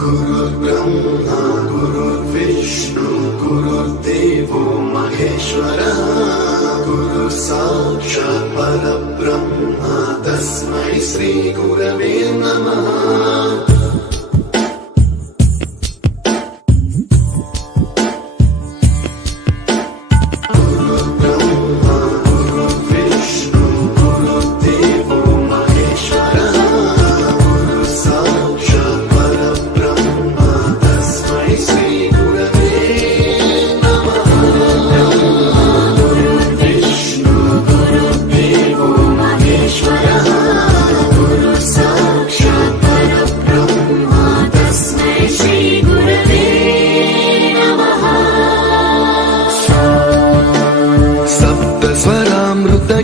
गुरुर्ब्रह्मा गुरुर्विष्णु गुरुर्देवो महेश्वरः गुरुः साक्षात् परब्रह्म तस्मै श्री गुरवे नमः।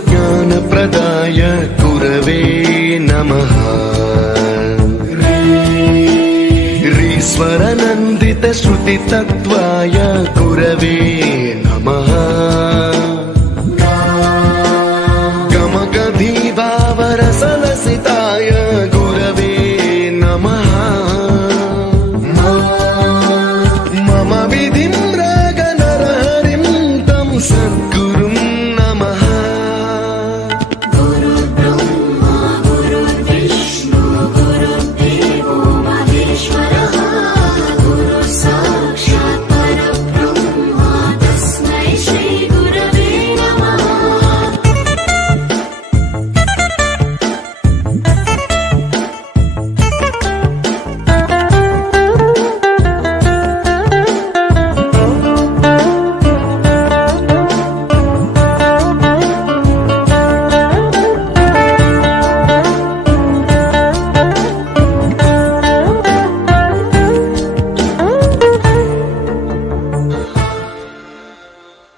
ज्ञान प्रदाय गुरवे नमः। ईश्वर नंदित श्रुति तत्वाय गुरवे नमः। गमगधी भावरसलसिताय गुरवे नमः। मम विधिं रागनरहरिं तं सद्गुरुं नमः।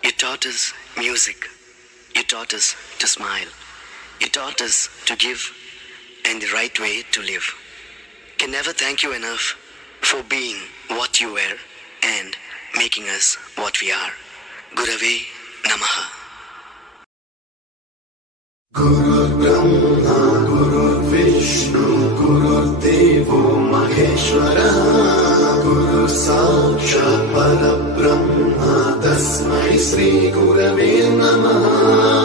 You taught us music. You taught us to smile. You taught us to give and the right way to live. Can never thank you enough for being what you were and making us what we are. Gurave Namaha. गुरुर्ब्रह्मा गुरुर्विष्णु गुरुर्देवो महेश्वरः गुरुः साक्षात् परब्रह्म तस्मै श्री गुरवे नमः।